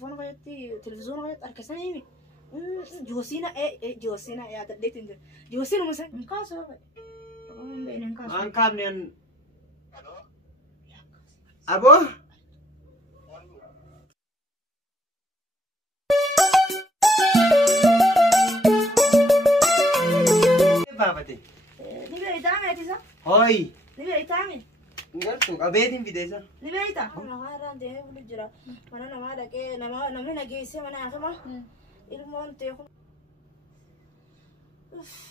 تلفون غيرتي تلفزيون غيرت أركسني مي جوسينا جوسينا يا تديت جوسينا مثلا نكاسو رقم بين نكاسو أنا كابني أبو بابتي نبي يتعمل تيسا هاي نبي يتعمل نقولتو أبيتين في ديسا نبي يتعمل أنا هاران ده بقول جرا أنا نما لك نما نمنا جيسي أنا أخما المهم تيخو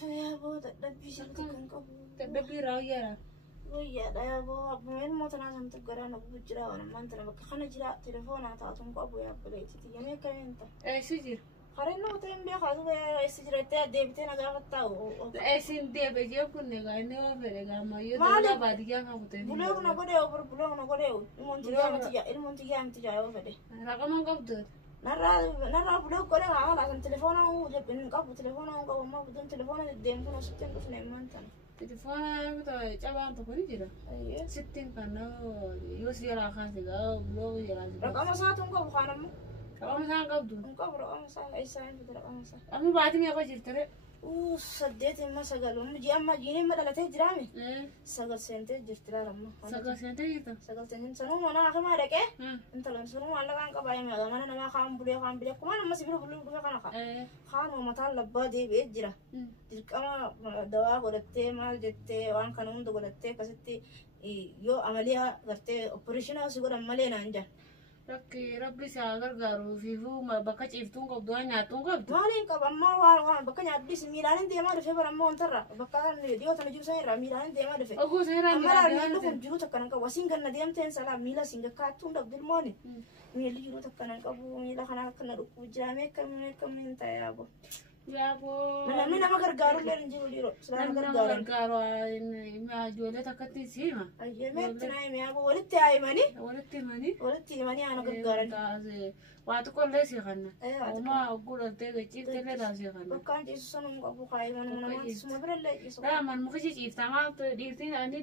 يا أبو تدبي شو تكون تدبي رايا ويا ده يا أبو من ما تناسم تقرأ أنا بقول جرا وأنا ما أنت نبكي خنا جرا تلفون أتعطون أبو يا أبو ليتي تيجي كم أنت اي سجر خرينا وتم بيا خذوا استجرتها ديبتين أنا قاعدة اي سين دي بيجي كل نجا إنه بيرجع ما يدور بعد كده خبطين بلوغ نقوله أو بلوغ نقوله المنتجات متجا وفده رقم قبض نرى بلوغ قوله عمل عشان تلفونه هو جاب إن قبض تلفونه هو قبض ما بدون تلفونه الدين كنا 60 كنا ما أنت تلفون بتاع جابان تقولي كده 60 كنا يوسف يلا خاسة بلوغ يلا رقم ساعة قبض خانم رقم ساعة قبض قبض رقم ساعة أي ساعة في رقم ساعة أما بعد ما يبغى ترى صديت ما سجل أما جيني ما دلته درامي سجل سنتي جرتلا رما سجل سنتي جرتا سجل سنتي سنو ما أنا أخي ما لك أنت لو سنو ما لك أنك باي ما أنا ما خام بلي كمان ما سبيله بلي كنا خان وما طال لبادي بيجرا كما دواء قلتي ما جتة وان كانوا مدو قلتي كستي يو عملية قلتي أوبريشن أو سيقول عملية نانجا ربي ساغر غارو فيفو ما بكا شيفتون قبضوا نياتون قبض مالين قب أما وان بكا نعديس ميلان دي ما دفع برا أنترا بكا ديو تنجو سيرا ميلان دي ما دفع أقول سيرا ميلان لكم جرو تكنا واسين كنا ديم تين سلام ميلا سينجا كاتون دب دلموني ميلا جرو تكنا كابو ميلا خنا كنا ركوب جامع كم انت يا أبو يا أبو من ما غرغارو لين جيو ليرو سلام غرغارو ما جولة تكتي سيما أيه متنا يا أبو ولدت أي ماني أنا غرغارن واتقول ليش يخنا وما أقول أنتي كيف تلا ليش يخنا بكان جيسون أبو خايف من ما اسمه برا جيسون لا من مخشي كيف تمام ديرتين أني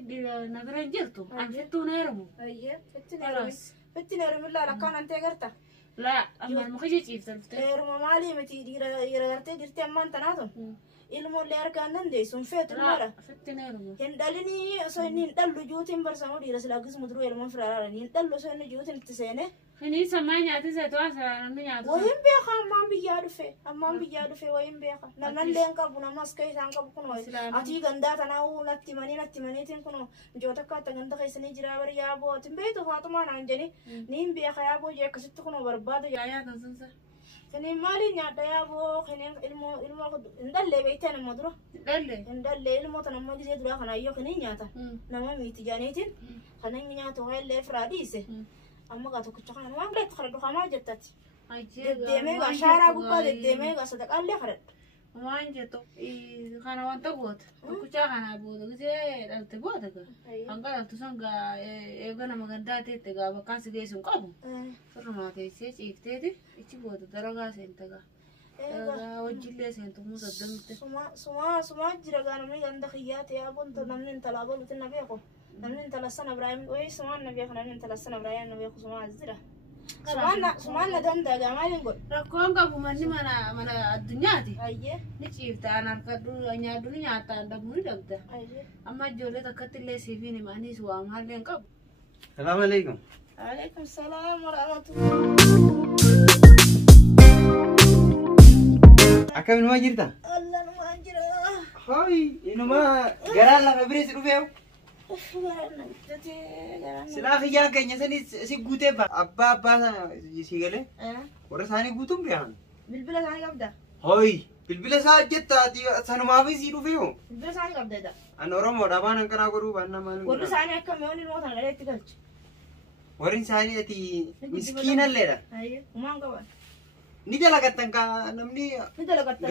نقرن جرتو أنا فتو نيرمو أيه فتني رم الله لكان أنت قرته لا أما مخشي كيف تلفتي رم مالي متي يرغرتي ديرتي أما أنت ناتو ilmo leer kanan de sun fetu mara fitneermo hin dalini so nin dallu juutin barsamo dira silagis mudru elmo frara nin dallu so nin juutin tisene khini samanya tise to asara nanya to wayin be kham man biya du fe wayin be kham nan len ka buna maskay san ka kuno ati ganda tanawu natti mani tin kuno jota ka ta ganda kai sene jira bar ya bo tin be to fatuma nan jeni nin be khaya bo je kasit kuno barbada ya tan sansa كني مالي نعدا يا بو كني ilmo ndalle beytana madro ndalle ilmo tana ma gise dura kana yo kani nyata nama miti janitin kana nyato hele fradise amma ga to kuchana ma blet kharadu khama jettati deme ga shara gubba deme ga sadaqalle kharad وانجا تو خانا وانتا بوت كوچا خانا بوت gise dalte bota ga anga to sanga egana maganda tete ga vacancy ge sun qabu farma ke se chiftede ichi bota daraga sentaga wajille sentu musa damte suma jira ga namni ganda khiyat ya bun to namni talabul tinnabi ko namni talasana ibrahim way suma nabi khana namni talasana ibrahim nabi ko suma azira سمعنا دندا جمالين قول ركون قبل من الدنيا دي أيه نشيفت أنا كدو أنا دنيا تاندا مولي دبدا أيه أما جولة تكتل لي سيفيني ماني سوا مالين قبل السلام عليكم عليكم السلام ورحمة الله أكمل ما جرتا الله ما جرا هاي إنه ما جرال لا مبرز رفيعه سلاخي يا كنيا سني سيغوتي با أبا سيغله ورساني غوتم بيان بالبلا ثاني قبضة هاي بالبلا ساجت تادي سنو ما في زيرو فيو بالبلا ثاني قبضة ده أنا روما دابان أنكنا غرو بنا مالو ورد ثاني أكمل يوم الموت أنا لقيت كلش ورين ثاني أتي مسكين الليلة أيه وما نقبل نيجا لقتن كا نمني نيجا لقتن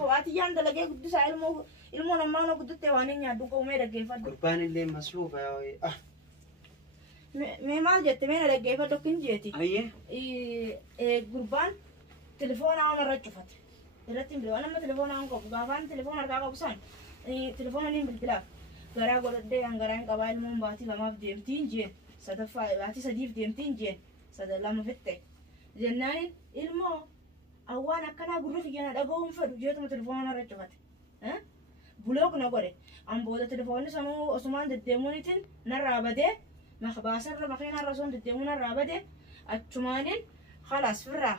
واتي يان دلقي قد سائل مو ilmo nama no kudu tewani nya duko umere gefa kurban ile masrufa ya me mal jette me na gefa dokin jeti aye kurban telefon ana rachufat delatin bil wana telefon ana ko gafan telefon arka ko busan telefon ani bil bila gara gorode angara en kabail mum bati lama demtin je sada fa bati sadif demtin je sada lama fitte jennaan ilmoo awwaan akkanaa gurra kiyyana dhaga'uun fedhu jeetuma telefoona irra cufate bulook na godhe an booda telefoonni sanuu osumaan deddeemuunitiin narraa badee baasarra makiinarra osoon deddeemuu narraa badee achumaanin khalaas firraa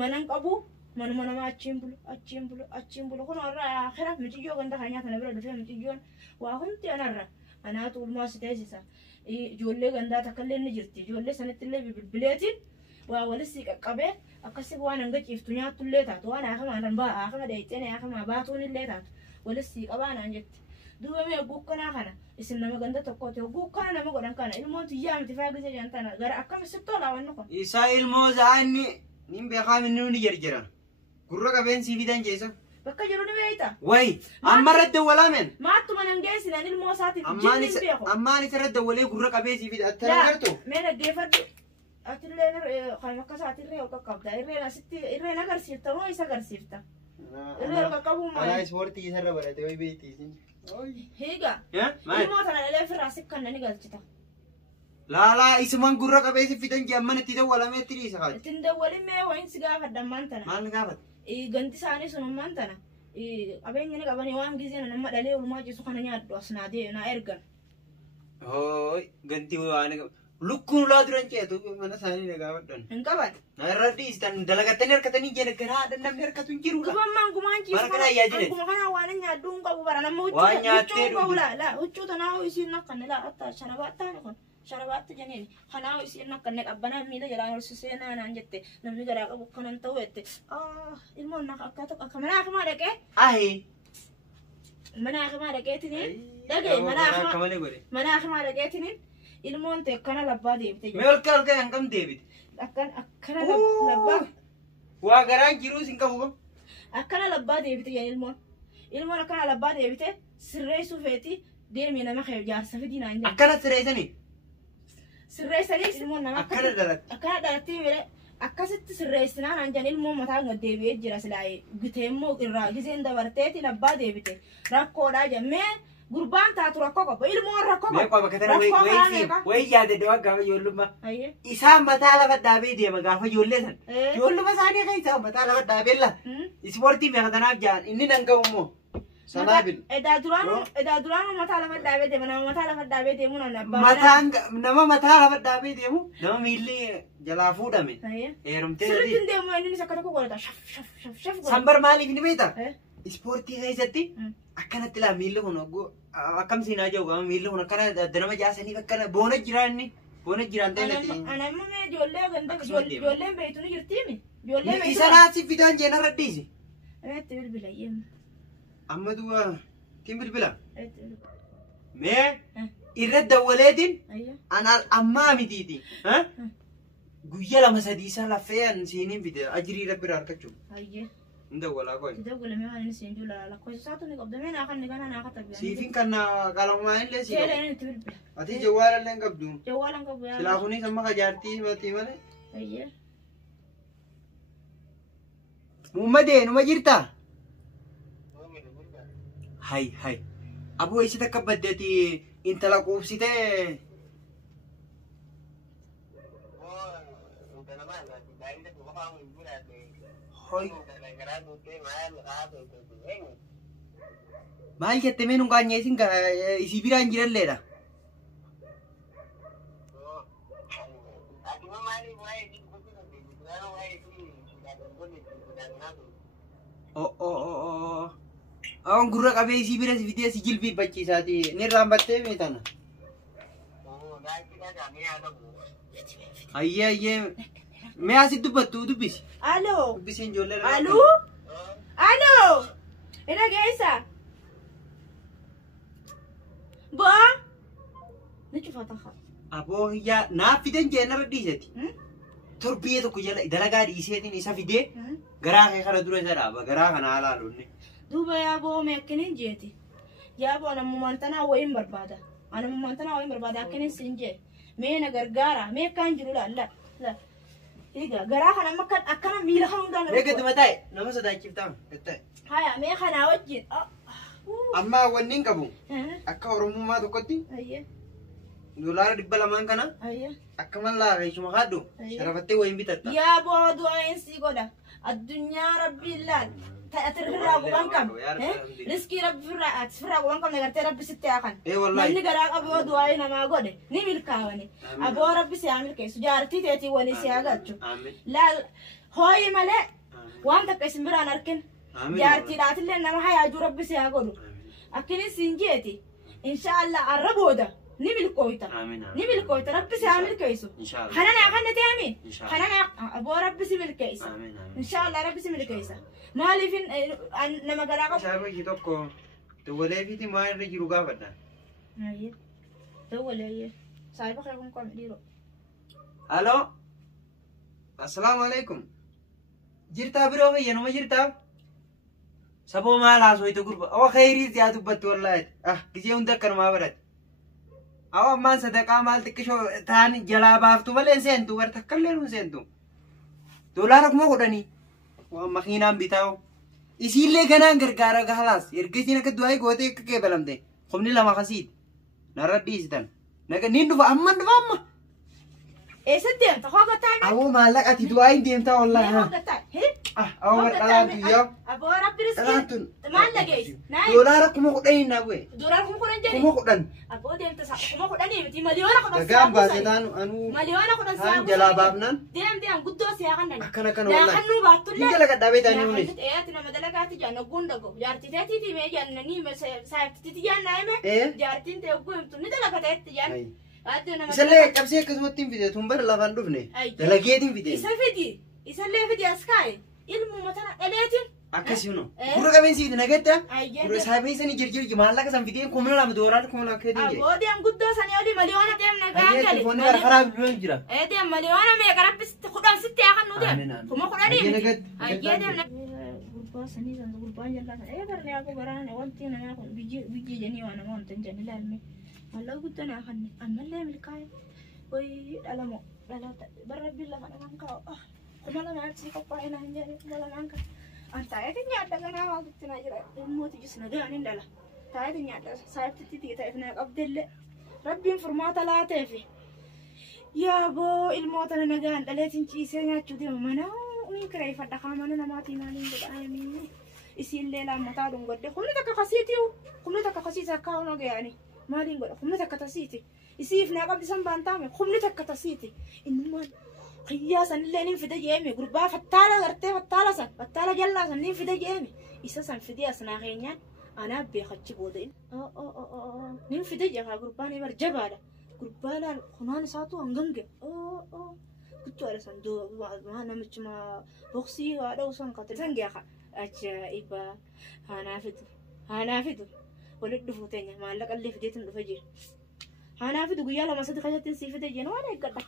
manan qabu manuma nama achiin bulu kun warra akhira miciyyoo ganda kanyaa kana bira dhufee miciyyoon waa hundi anarra anaatu ulmaa si teessisa ijoollee gandaa takkallee ni jirti ijoollee sanattillee bilbileetiin waa walisii qaqqabee akkasii waan hanga ciiftu nyaattullee taatu waan akamaan baa akama dheeyxeen akamaa baatuunillee taatu walisii qabaanaan jetti duuba mee guukkanaa kana isin nama ganda tokkooti guukkana nama godhan kana ilmoon tuyyaa miti faa gisee jantana gara akkam sittoo laawannu kun isaa ilmoo za'anni nin beekaa minni ni jarjaran gurra qabeensi fidan jeessa bakka jiru ni beeyta way amma radda walaamen maattuma nan geessinan ilmoo isaatiif jinni beeku ammaan isa radda walee gurra qabeensi fida attana gartu mee dhaggeeffadhu atillee kan akka isaatirree ol qaqqabda irreen agarsiifta moo isa agarsiifta irree ol qaqqabuu alaa ispoortii isarra barate way beektiisin higa ilmoo tana dhalee firraa sikkanna ni galchita laalaa isuman gurra qabeessi fidan jeemman itti dawwalameetti dhiisa kaati ittiin dawwalin mee wayin si gaafadhan maan tana maal gaafat ganti isaanii sunummaan tana qabeenya ni qabanii waan gisee nama dhalee olumaa jisu kana nyaaddu as naa ergan hooy ganti waan lukkuun laa duran ceetu mana isaanii na gaafadhan hin qaban irra dhiistan dalagattanii harkatanii jala garaa namni harkatu hin jiru gubammaan gumaan ciisu mana kana yaajile kuma kana waan nyaaddu hin qabu bara nama waan nyaattee qabu la huccuu tanaa isiin nakkanne la atta sharabaattaan kun sharabaatti janiin kanaa isiin nakkanne qabbanaa miila jalaan ol siseenaa naan jette namni garaa qabu kanan ta'u jette ilmoon akka manaa akamaa dhaqee ahi manaa akamaa dhaqeetiniin dhagee manaa akamaa dhaqeetiniin ilmoon ta'e akkana labbaa deebite mee olka hangam deebite akkana labbaa waa garaan jiruus hin qabu akkana labbaa deebite yaa ilmoon akkana labbaa deebite sirreessuu feeti deemee nama kee jaarsa fidii naan jedhe akkana sirreessanii ilmoon nama akkana dhalatti mire akkasitti sirreessinaan naan jedhe ilmoon mataa gad deebi'ee jira silaa'ee gitee immoo irraa giseen dabarteeti labbaa deebite rakkoodhaa jemmee gurbaan taatu rakkoo qaba ilmoon rakkoo qaba mee bakka tana way yaade dawaa gaafa ijoollummaa isaan mataa lafa dhaabee deema gaafa ijoollee san ijoolluma isaanii kan isaan mataa lafa dhaabee la ispoortii meeqa tanaaf jaan inni nan ga'u immoo sanaabil edaa duraanu mataa lafa dhaabee deema nama mataa lafa dhaabee deemu nama mataa lafa dhaabee deemu nama miilli jalaa fuudhame heerumtee sirriitti deemu inni akka tokko godhata shaf sambar maaliif ni beekta ispoortii keessatti akkanatti laa miilli kun akkam siinaa jiru gama miilli kun akkana addanama jaasaniif akkana boona jiraan ta'e anamma mee ijoollee ganda ijoolleen beeytu ni jirtiimi ijoollee beeytu isa naatti fidaan jeena radhiisi itti bilbila yeema amma du'a tiin bilbila mee irra dawwaleetiin ammaa mitiiti guyya lama sadii isaa laffee siiniin fide ajirii rabbi harkachuu Nda wala koi. Tidak boleh memang ini sih jual la koi satu ni kabda mana akan negara nak kata biar. Sifin karena kalau main le sih. Kira ini tu. Ati jawalan yang kabdu. Jawalan kabdu ya. Sila aku ni sama kajarti mati mana? Iya. Muhammad numa jirta? Hai. Abu isi tak kabadati intala kubsite. Hoi. Maal jette mee nungaan nyeesin isii biraan jiralleedha. Awwan gurra qabee isii bira si fidee si jilbiibbachiisaati ni raambattee meetana. Ayyee. Mee asi dubbattu dubbisi. Aloo. Dubbisiin ijoollee. Aloo. Ina geessa. Boo. Ni cufata haa. Aboo hiyyaa naaf fidan jeenarra dhiiseti. Torbiyee tokko jala dalagaa dhiiseetiin isa fidee garaa kee kana dura isa dhaaba garaa kana haalaa loonne. Duuba yaa boo meekkiniin jeeti. Yaa boo namummaan tanaa wayiin barbaada. Namummaan tanaa wayiin barbaada akkiniin siin jee. Mee na gargaara meekkaan jiru laalla. Iga garaa kana akkana miila kan hundaan. Eegatti mataa nama sodaachiftaan. Haya mee kanaa wajjin. Amma wanni hin qabu akka oromummaa tokkotti دولار دبلا مان كنا أيه أكمل لا غيش مخادو شرفتي وين بتتا يا بودو إنسي قولا الدنيا ربي الله تأثر في الراب وانكم رزقي رب في الراب وانكم نقدر رب ستة أخن إيه والله من نقدر أبو دواي نما قوله نميل كاوني أبو رب سيعمل كيس جارتي تأتي ولي سياقتشو لا هاي ملا وانت كيس مران أركن جارتي لا تلي نما هاي أجو رب سياقولو أكن سنجيتي إن شاء الله الربوده نميل كويتا نميل كويتا رب سيعمل كيسو إن شاء الله حنانا أخن تأمين إن شاء الله حنانا أبو رب سيعمل كيس إن شاء الله رب سيعمل كيسا مالي فين نما قراقب شارو يجيتوكو تولي فيتي ما يرجع رجع فدا أيه تولي سايبا خيركم كم ديرو ألو السلام عليكم جرتا برو ينو ما جرتا سبو ما لا سويتو غرب أو خيري زيادة بتو والله كذي عندك ما برد أو ما صدقا مال تكشو ثاني جلا بافتو ولا سنتو ورتكلم سنتو دولارك ما خدني ومخينام بتاعه يصير لي كنا غرغارة خلاص يركزين كدواي قوتي كقبلهم ده خمني لما خسيد نردي إستن نيندو فأمن فأما إيه سديم تخوك تايم أبو مالك أتي دواي ديم تا والله أو مرقلا تيجا أبو رب رزقي ما لقيس دولارك ما خدني نبوي دولارك ما خدني جري ما خدن أبو ديم تسا ما خدني متي مليون خدن دعام بازدان أنو مليون خدن هان جلا بابنان ديم قدو سياقنا أكنا كنا لا والله خنو باتولي إنك لك دابي تاني ونيس إيه تنا مدلكاتي جانا قوندكو جارتي تاتي تي مي جانني سايبتي تي جانا إيه جارتي تيقوم توني دلكاتي جانا أدينا إسلي كبسي كسمتين فيديو تنبر لفان دفني دلقيتين فيديو إسلي فيديو أسكاي ilmu matana eleetin akkasino guru qaben siit nagetta guru saabee sani jirjir jimalla ka san fideen kumna lam doorar kumna ka dinje abodi am guddo sani oli miliona tem na gaangale fonni war kharab luwen jira dem miliona me garabis khudan sitte akan nude kuma khudani dem gurba sani san gurba jalla barne ako barane wanti na ako biji jeni wana monten jani lalme walla guddo na akan amalle milkay oy dalamo dalata barabilla kana manka kuma la marci ko pa ina hinjani kuma la manka anta ya tinya daga na ma guttina jira moti jisna da anin dala ta ya tinya da sai titi ta ifna abdelle rabbin furmata la tafi ya bo il mota na nagan daletin ci sai ya cude mana min krai fadda kamana na mati na nin da ayami isin lela mata dun godde kuma ta ka khasiti kuma ta ka khasita ka ono ga yani malin godde kuma ta ka tasiti isifna qabdi san bantame kuma ta ka tasiti inma قياسا اللي نين في دجيمي قربا فتالة غرتي فتالة جلا سن نين في دجيمي إساسا في دي أسنا غينيان أنا أبي خدش بودين نين في دجيمي قرباني مرجبالة قربالة خنان ساتو أنغنغي كنتو على سندو ما نمتش ما بوكسي وعلى وصان قتل سنجي أخا أجائبا هنافدو ولد فوتين ما لك اللي في ديتن فجير هنافدو قيالا ما صدق خشتين سي في دجيمي وانا يقدر